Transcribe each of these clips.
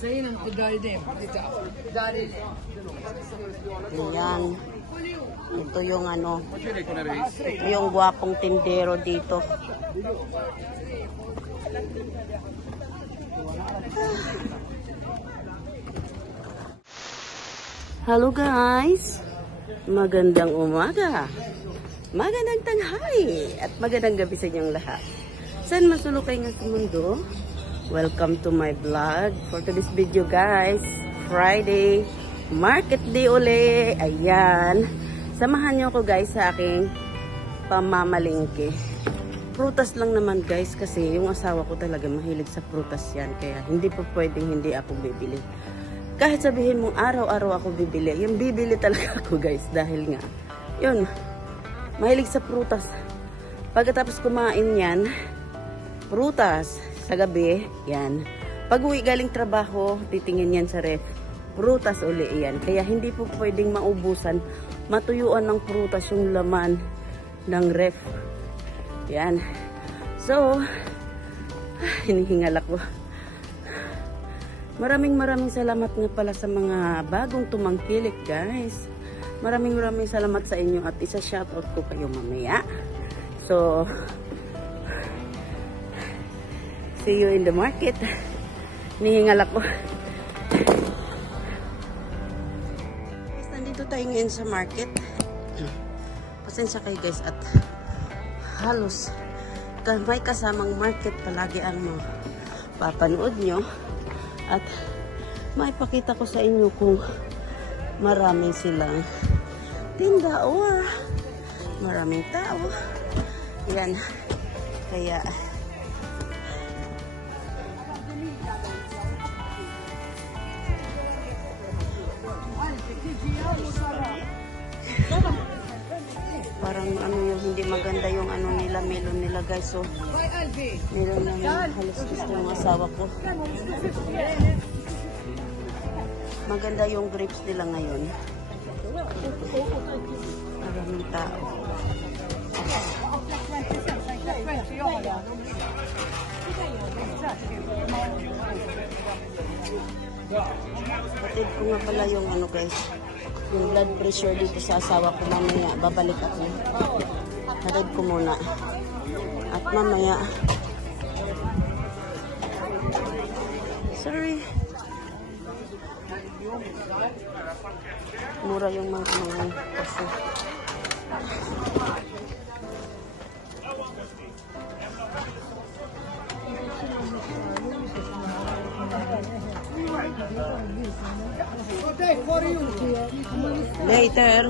Ayan. Ito yung ano, ito yung gwapong tindero dito. Hello guys! Magandang umaga! Magandang tanghali! At magandang gabi sa inyong lahat. Saan masulukay nga sa mundo? Welcome to my vlog. For today's video guys, Friday, market day uli. Ayan. Samahan nyo ako guys sa aking pamamalingke. Prutas lang naman guys kasi yung asawa ko talaga mahilig sa prutas yan. Kaya hindi po pwedeng hindi ako bibili. Kahit sabihin mong araw-araw ako bibili, yung bibili talaga ako guys dahil nga, yun, mahilig sa prutas. Pagkatapos kumain yan, prutas sa gabi, yan. Pag uwi galing trabaho, titingin yan sa ref. Prutas uli yan. Kaya hindi po pwedeng maubusan, matuyuan ng prutas yung laman ng ref. Yan. So, hinihingal ako. Maraming salamat nga pala sa mga bagong tumangkilik guys. Maraming salamat sa inyo at isa-shoutout ko kayo mamaya. So, see you in the market. Nihingal ako. Guys, nandito tayo ngayon sa market. Pasensya kayo guys at halos may kasamang market palagi ang papanood nyo. At maipakita ko sa inyo kung marami silang tinda or maraming tao. Yan. Kaya parang ano yung hindi maganda yung ano nila, melon nila guys. So melon lang halos gusto ng asawa ko. Maganda yung grapes nila ngayon. Maraming tao. Batid ko nga pala yung ano guys, yung blood pressure dito sa asawa ko. Mamaya babalik ako. Hatid ko muna. At mamaya, sorry, mura yung mga kasi later.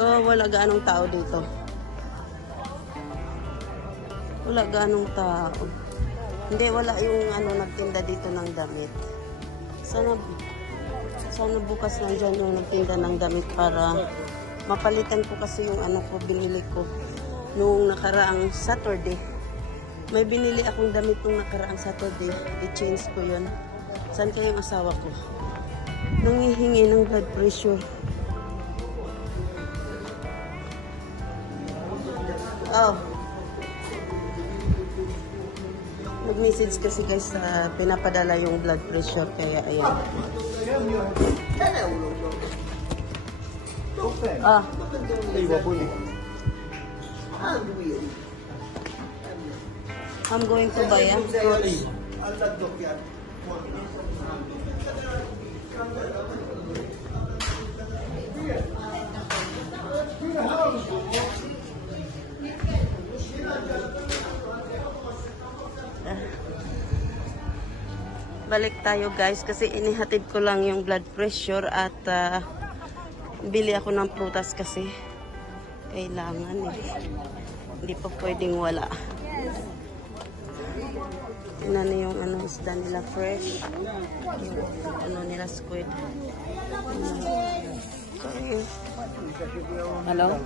Oh, wala ganong tao dito. Wala ganong tao. Hindi, wala yung ano nagtinda dito ng damit. Sana bukas nandyan yung nagtinda ng damit para mapalitan ko kasi yung ano ko, binili ko nung nakaraang Saturday. May binili akong damit nung nakaraang Saturday. I-change ko yun. Saan kayong asawa ko? Nangihingi ng blood pressure. Oh. Nag-message kasi guys sa pinapadala yung blood pressure. Kaya ayan. Ah. I'm going to buy fruits. Balik tayo guys kasi inihatid ko lang yung blood pressure at bili ako ng prutas kasi kailangan eh. Hindi pa pwedeng wala. Tingnan yung ano isda nila fresh. Yung ano nila squid. Sorry. Hello?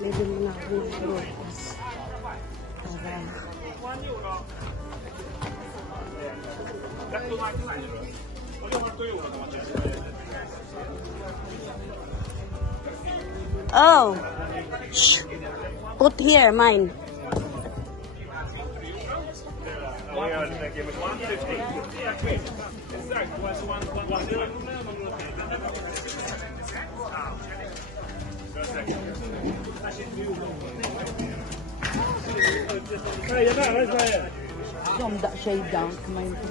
Bili mo na ako ng prutas. Para Oh. Shh. Put here, mine. From that shade down, kumain ko.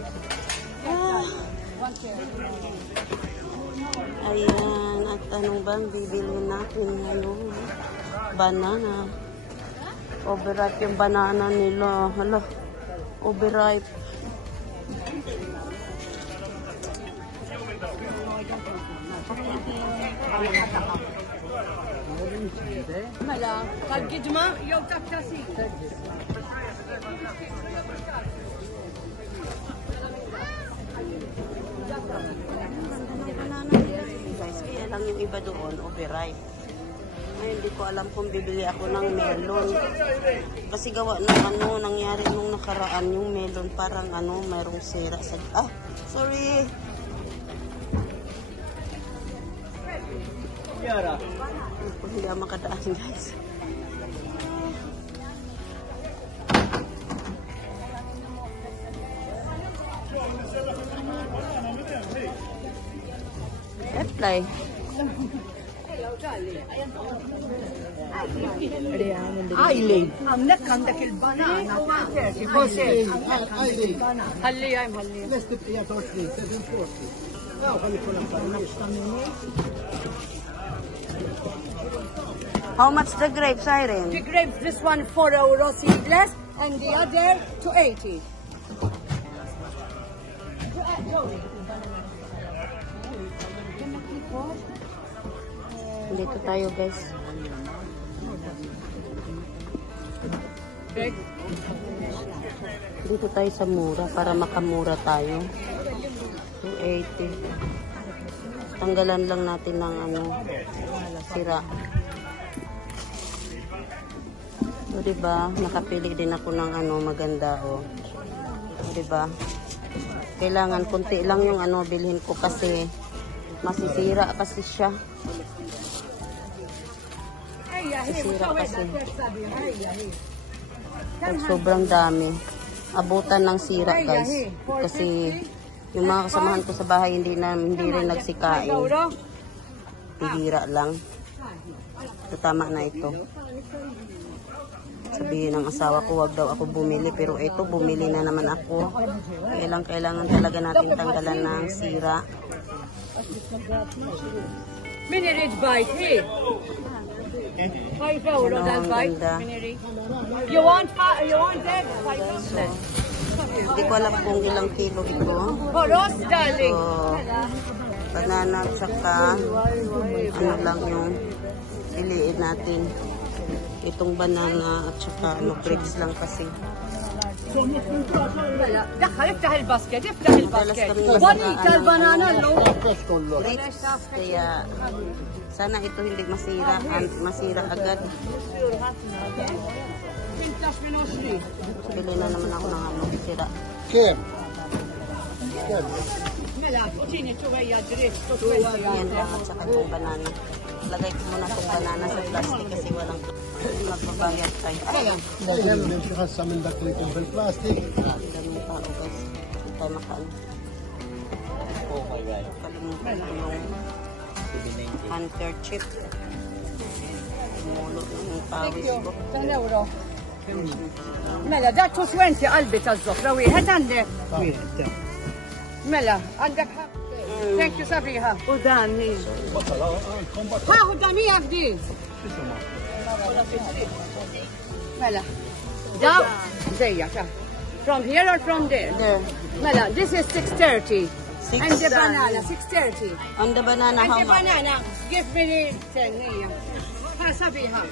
Ayan, at anong bang bibilhin natin ngayon? Banana. Overripe yung banana nila. Hala, overripe. Mela, kal-gidma, jew taktasi. Guys, kaya lang yung iba doon, overripe. Ay, hindi ko alam kung bibili ako ng melon. Kasi gawa ng ano, nangyari nung nakaraan yung melon, parang ano, mayroong sira sa... Ah, sorry. Hindi ako makadaan, guys. Apply. Eileen, għamnek għandek il-banana. Ħalli għajm, ħalli. How much the grapes, Irene? The grapes, this one €4 seedless, and the other to 80. Dito tayo, guys. Dito tayo sa mura para makamura tayo. 280. Tanggalan lang natin ng ano, sira. O, diba? Nakapili din ako ng ano, maganda, o. O, diba? Kailangan, konti lang yung ano, bilhin ko kasi masisira kasi siya. Masisira kasi. Pag sobrang dami. Abutan ng sira, guys. Kasi yung mga kasamahan ko sa bahay hindi rin nagsikain. Bihira lang. So, tama na ito. Sabihin ng asawa ko, wag daw ako bumili. Pero ito, bumili na naman ako. Kailangan talaga natin tanggalan ng sira. Mini rich bite, hey. €5 that bite. You want that? So, hindi ko alam kung ilang kilo ito. Boros, darling. So, banana tsaka ano lang yung piliin natin. Itong banana at saka ano, grapes lang kasi. دخل افتح الباسكت افتح الباسكت bonita البنانا Grapes, kaya sana ito hindi masira agad. Bili na naman ako ng ano, sira. Yan lang at saka itong banana. Lagay ko muna itong banana sa plastic kasi walang magbabayad tayo. نمشي خاصة من ذاك اللي كان في البلاستيك. Daming tao, guys. Hindi tayo makaano. Kalimutan ko yung handkerchief. Mulo ng pawis ko. €10 ملا ده 220 قلبي تزفرة ويهد عندك ملا عندك حق ثانك يو صبريها وداني ها وداني يا بدي ملا ده زيك from here or from there There. ملا this is 630 and the banana 630 On the banana, and how the much? banana give me 10 ها صبريها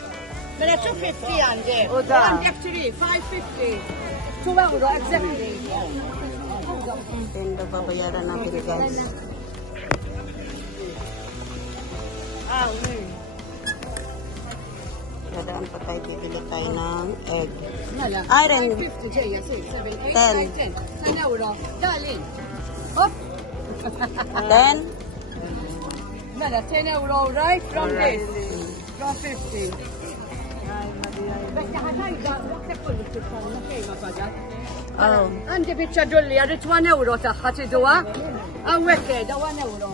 ملا 250 عندك وده. عندك 3 550 €2 exactly Then, babayaran natin, guys. Dadaan pa tayo, bibili tayo ng egg. ملا Iron. 50 جاية 6 7 10. 8 9 10 €. دارلين هوب Then, ملا 10 € right from this 150. Oh. Għandi bieċa ġulli, għarrit 1 euro taħħa tiduwa. Għawek da 1 euro.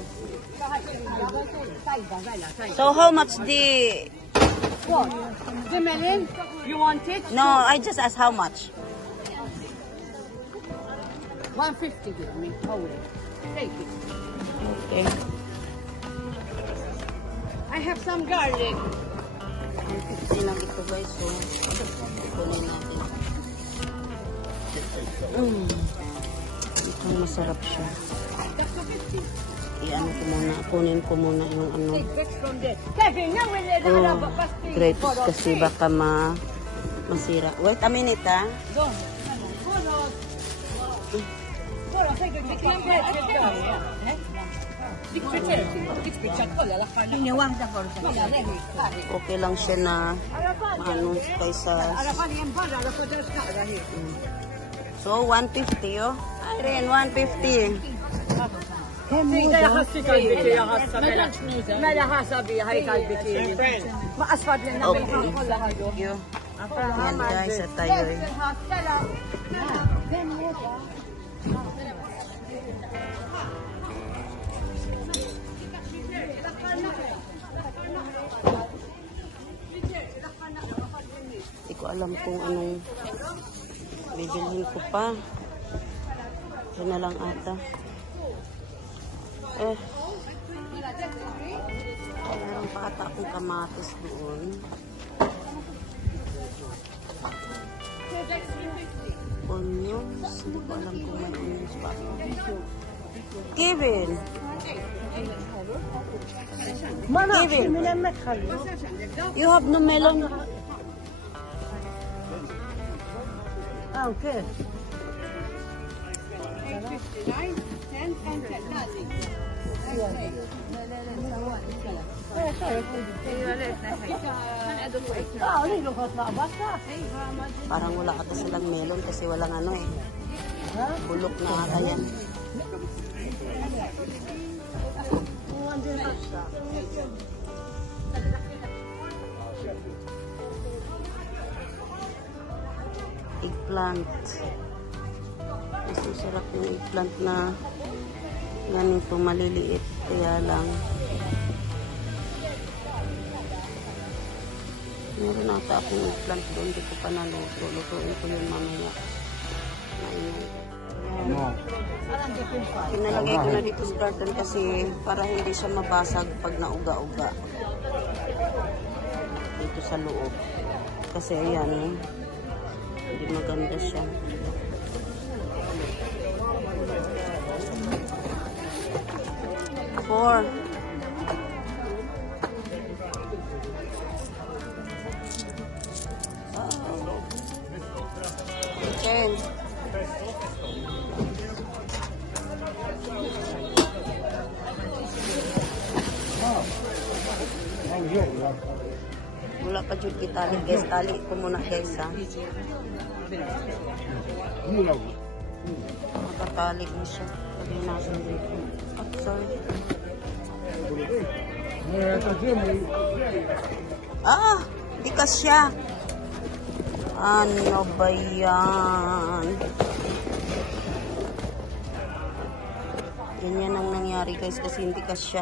So how much the... What? The melon? You want it? No, I just asked how much. 150 give me. Hold it. Take it. Okay. I have some garlic. 150 lang ito guys. So, kunin natin. Mukhang masarap siya. That's 50. I-ano ko muna. Kunin ko muna yung ano. Take grapes from there. Kevin, now we'll let Oh, grapes kasi baka masira. Wait a minute ah. Go. Okay lang siya na maano kaysa... So, 150 oh. Irene, 150. ماذا حسبي هاي قلبك ما أسفل لنا Thank you. Yan guys, at tayo eh. Hindi ko alam kung anong bibilhin ko pa. Ito na lang ata. Meron pa ata akong kamatis doon. Onions. Hindi ko alam kung may onions pa ako. Kevin! Kevin! You have no melon? Okay. Parang wala ata silang melon kasi walang ano eh. Bulok na ata yan. Eggplant. Mas masarap yung eggplant na ganito maliliit. Kaya lang meron ata akong eggplant doon. Hindi ko pa naluto. Lutuin ko yun mamaya. Pinalagay ko na dito sa carton kasi para hindi siya mabasag pag nauga-uga dito sa loob. Kasi ayan eh. Hindi maganda siya. Four. Ten. Wala pa jud kitali guys. Tali ko muna guys ha. Makatali mo siya. Sabi natin dito. Oh, sorry. Ah! Di ka siya. Ano ba yan? Ganyan ang nangyari guys kasi hindi ka siya.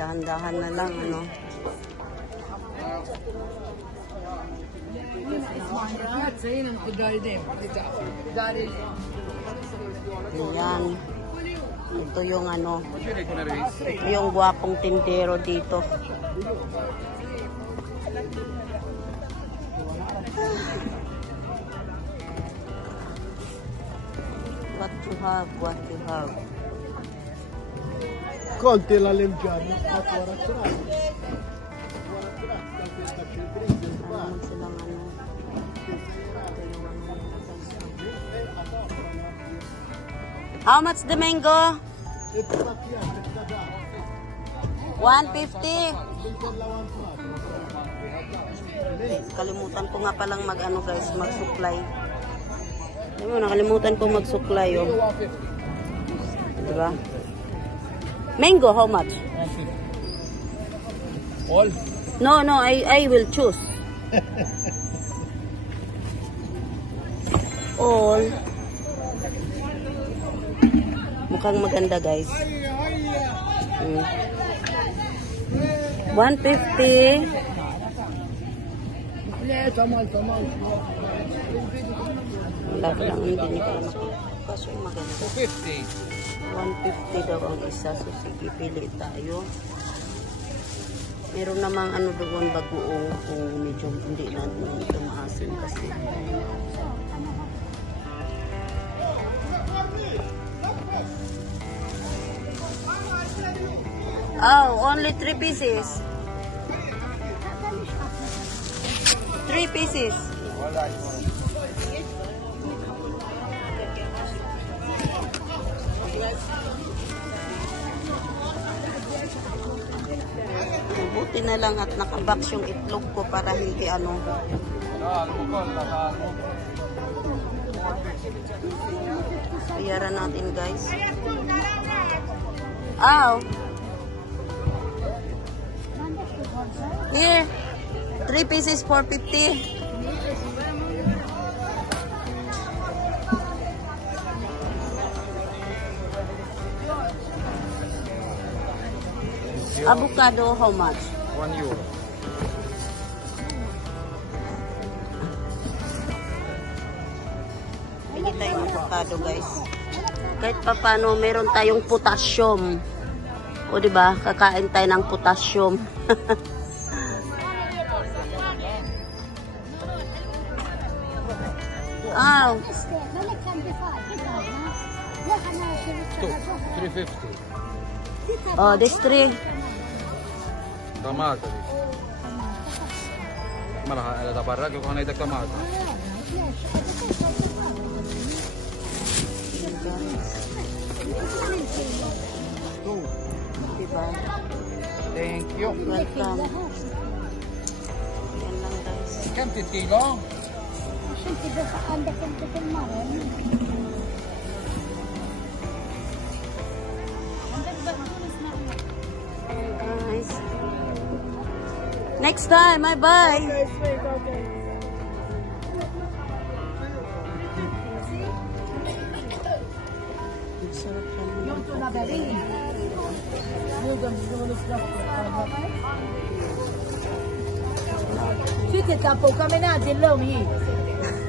Dahan-dahan na lang ano. Ayan. Ito yung ano. Ito yung gwapong tindero dito. What you have, what you have. Conti la leggiamo a 40 Ano silang ano. How much the mango? 150. Kalimutan ko nga palang mag-ano guys, mag-supply. Nakalimutan ko mag-supply oh. Diba? Mango, how much? 150. All? No, I will choose. All. Mukhang maganda, guys. 150. Wala pa lang, hindi niyo pa naman. Kaso yung maganda. 250. 150 daw ang isa. So, sige, pili tayo. Meron namang ano doon bagoong kung medyo hindi na ito maasim kasi. Oh, only 3 pieces. 3 pieces. Buti na lang at nakabox yung itlog ko para hindi ano. Bayaran natin, guys. Ow. Here. 3 pieces, 450. Avocado, how much? 1 euro. Bili tayong avocado, guys. Kahit pa paano, meron tayong potassium. O, diba? Kakain tayo ng potassium. Ow. 350. Oh, this 3. Tamata. Malaha, ala taparag yung kanay tamata. Diba? Thank you. Welcome. Yan lang, guys. 50 kilo. Guys. Next time, bye-bye.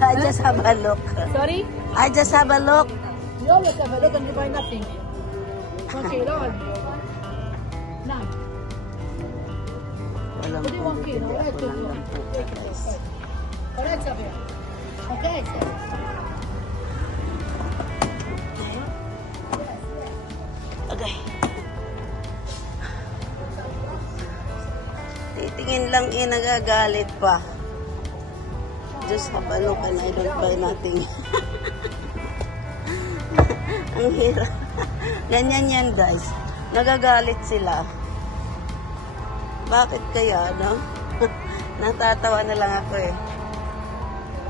I just have a look. Sorry? I just have a look. You always have a look and you buy nothing. Okay, Lord. Now. Walang What do you want, pumibili Kino? ako ng lamputa, guys. Correct, Xavier. Okay. Okay. Titingin lang nagagalit pa. Just have a look and I don't buy nothing. Ang hirap. Ganyan yan, guys. Nagagalit sila. Bakit kaya, no? Natatawa na lang ako eh.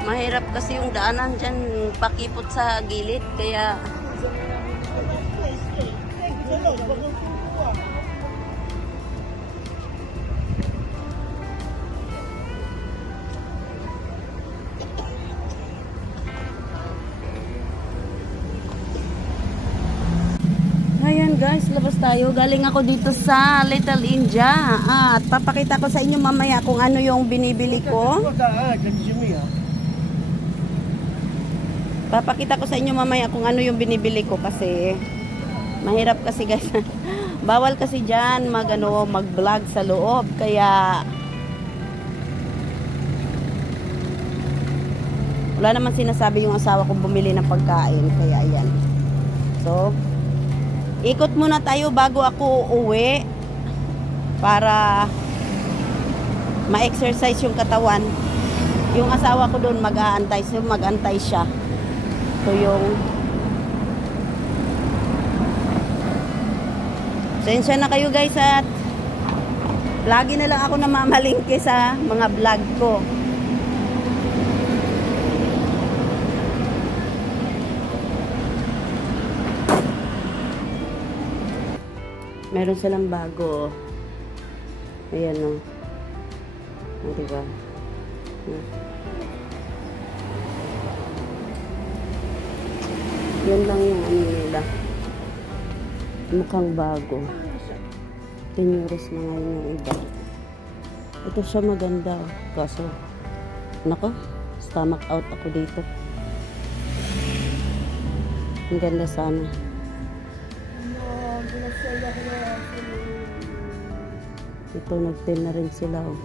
Mahirap kasi yung daanan dyan, pakipot sa gilid, kaya... Ayan guys, labas tayo. Galing ako dito sa Little India. At papakita ko sa inyo mamaya kung ano yung binibili ko. Papakita ko sa inyo mamaya kung ano yung binibili ko kasi mahirap kasi guys. Bawal kasi dyan mag-vlog sa loob. Kaya wala naman sinasabi yung asawa kong bumili ng pagkain. Kaya ayan. So, ikot muna tayo bago ako uwi para ma-exercise yung katawan. Yung asawa ko doon mag-aantay. So, mag-antay siya. So, yung sensya na kayo guys at lagi na lang ako namamalingke sa mga vlog ko. Meron silang bago. Ayan o. Diba? Yan lang yung ano nila. Mukhang bago. 10 euros na ngayon yung iba. Ito siya maganda. Kaso, nako, stomach out ako dito. Ang ganda sana. Ito, nag-10 na rin sila. Oh.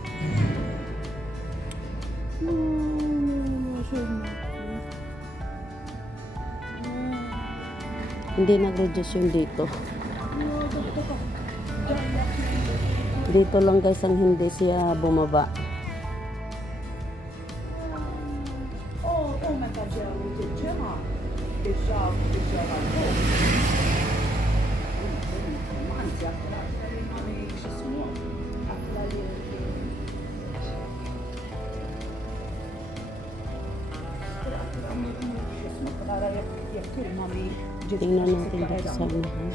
Hindi nag-reduce yung dito. Dito lang guys ang hindi siya bumaba. Tingnan natin dito sa unahan.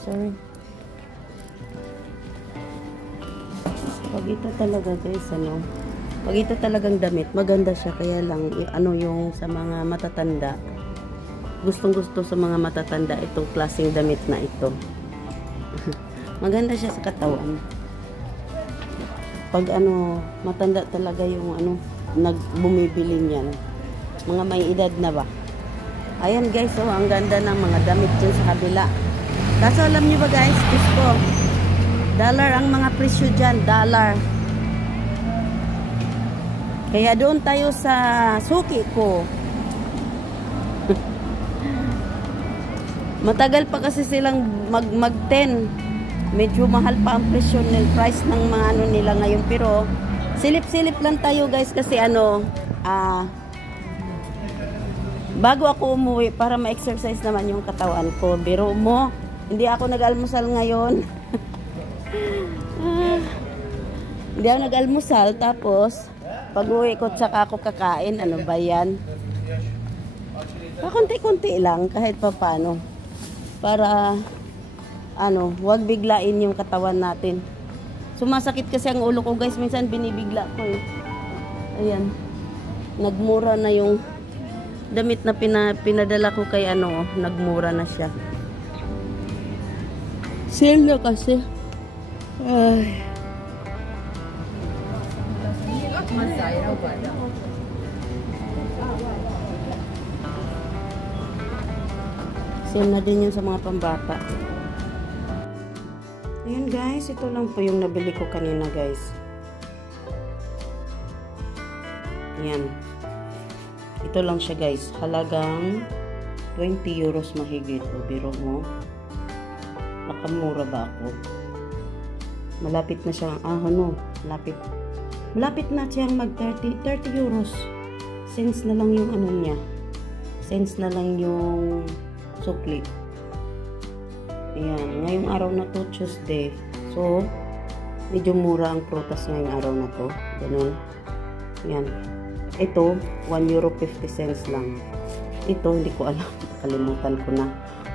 Sorry. Pag ito talaga guys, ano, pag ito talagang damit, maganda siya. Kaya lang, ano yung sa mga matatanda, gustong gusto sa mga matatanda itong klaseng damit na ito. Maganda siya sa katawan. Pag ano, matanda talaga yung ano, bumibili niyan. Mga may edad na ba? Ayan guys, oh, ang ganda ng mga damit dyan sa kabila. Kaso alam niyo ba guys, gusto dollar ang mga presyo dyan, dollar. Kaya doon tayo sa suki ko. Matagal pa kasi silang mag-10. Medyo mahal pa ang presyo ng price ng mga ano nila ngayon. Pero silip-silip lang tayo guys kasi ano, bago ako umuwi para ma-exercise naman yung katawan ko. Biro mo, hindi ako nag-almusal ngayon. Hindi ako nag-almusal. Tapos, pag-uwi ko tsaka ako kakain. Ano ba yan? Pakunti-kunti lang kahit pa paano. Para, ano, huwag biglain yung katawan natin. Sumasakit kasi ang ulo ko guys. Minsan binibigla ko eh. Ayan. Nagmura na yung damit na pinadala ko kay ano. Nagmura na siya. Sale na kasi. Ay. Sale na din yun sa mga pambata. Ayan guys, ito lang po yung nabili ko kanina guys. Ayan. Ito lang siya guys. Halagang 20 euros mahigit. O biro mo. Nakamura ba ako? Malapit na siya. Ano? Malapit na siyang mag 30 euros. Cents na lang yung ano niya. Cents na lang yung sukli. Ayan. Ngayong araw na to, Tuesday. So, medyo mura ang prutas ngayong araw na to. Ganun. Ayan. Ito, 1 euro 50 cents lang. Ito, hindi ko alam. Kalimutan ko na.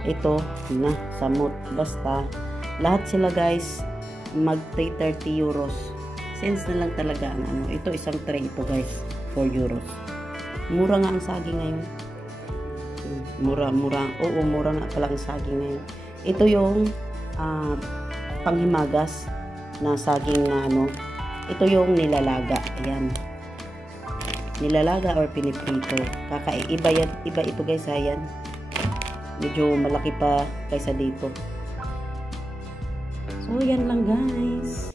Ito, na, samot. Basta, lahat sila guys, mag 30 euros. Cents na lang talaga ang ano. Ito, isang tray ito guys, 4 euros. Mura nga ang saging ngayon. Mura. Oo, mura nga pala ang saging ngayon. Ito yung panghimagas na saging na ano. Ito yung nilalaga. Ayan. Nilalaga or piniprito. Iba ito guys, ayan. Medyo malaki pa kaysa dito. So, yan lang guys.